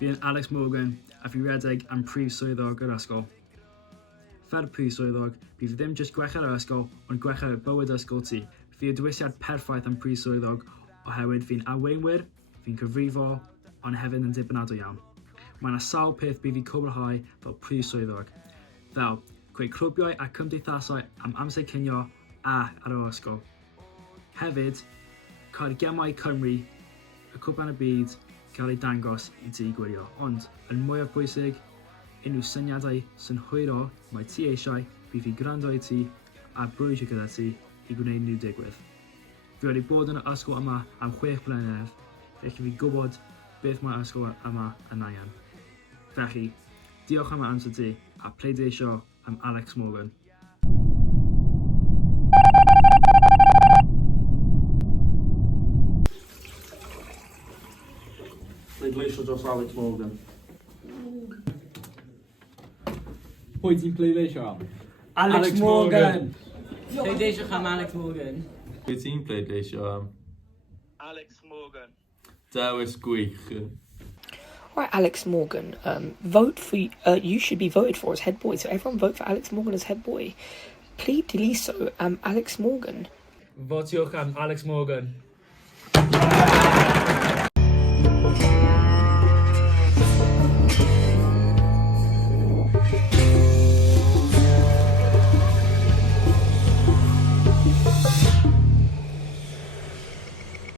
Fi'n Alex Morgan a fi redeg am prif swyddog yr ysgol. Fer prif swyddog, fi ddim jyst gwella yr ysgol, ond gwella bywyd ysgol ti. Fi y dywisiad perffaith am prif swyddog oherwydd fi'n arweinwyr, fi'n cyfrifo, ond hefyd yn dibynadwy iawn. Mae yna sawl peth bydd fi cwblhau fel prif swyddog, fel creu clwbiau a cymdeithasau am amser cinio a ar yr ysgol. Hefyd, cael gemau Cymru, y cwpan y byd, cael ei dangos i ti gwirio. Ond, yn mwyaf bwysig, unrhyw syniadau sy'n hwyro mae ti eisiau, bydd fi gwrando i ti a brwysio gyda ti i gwneud nhw digwydd. Fi wedi bod yn y ysgol yma am 6 blynedd, felly fi gwybod beth mae'r ysgol yma yn angen. Felly, diolch am y amser ti a pleidleisio am Alex Morgan. Pleidleisio dros Alex Morgan. Pwy ti'n pleidleisio am? Alex Morgan! Pleidleisio am Alex Morgan. Pwy ti'n pleidleisio am? Alex Morgan. Dewis gwych. Right, Alex Morgan, vote for you should be voted for as head boy, so everyone vote for Alex Morgan as head boy. Pleidleisio am Alex Morgan. Votiwch am Alex Morgan.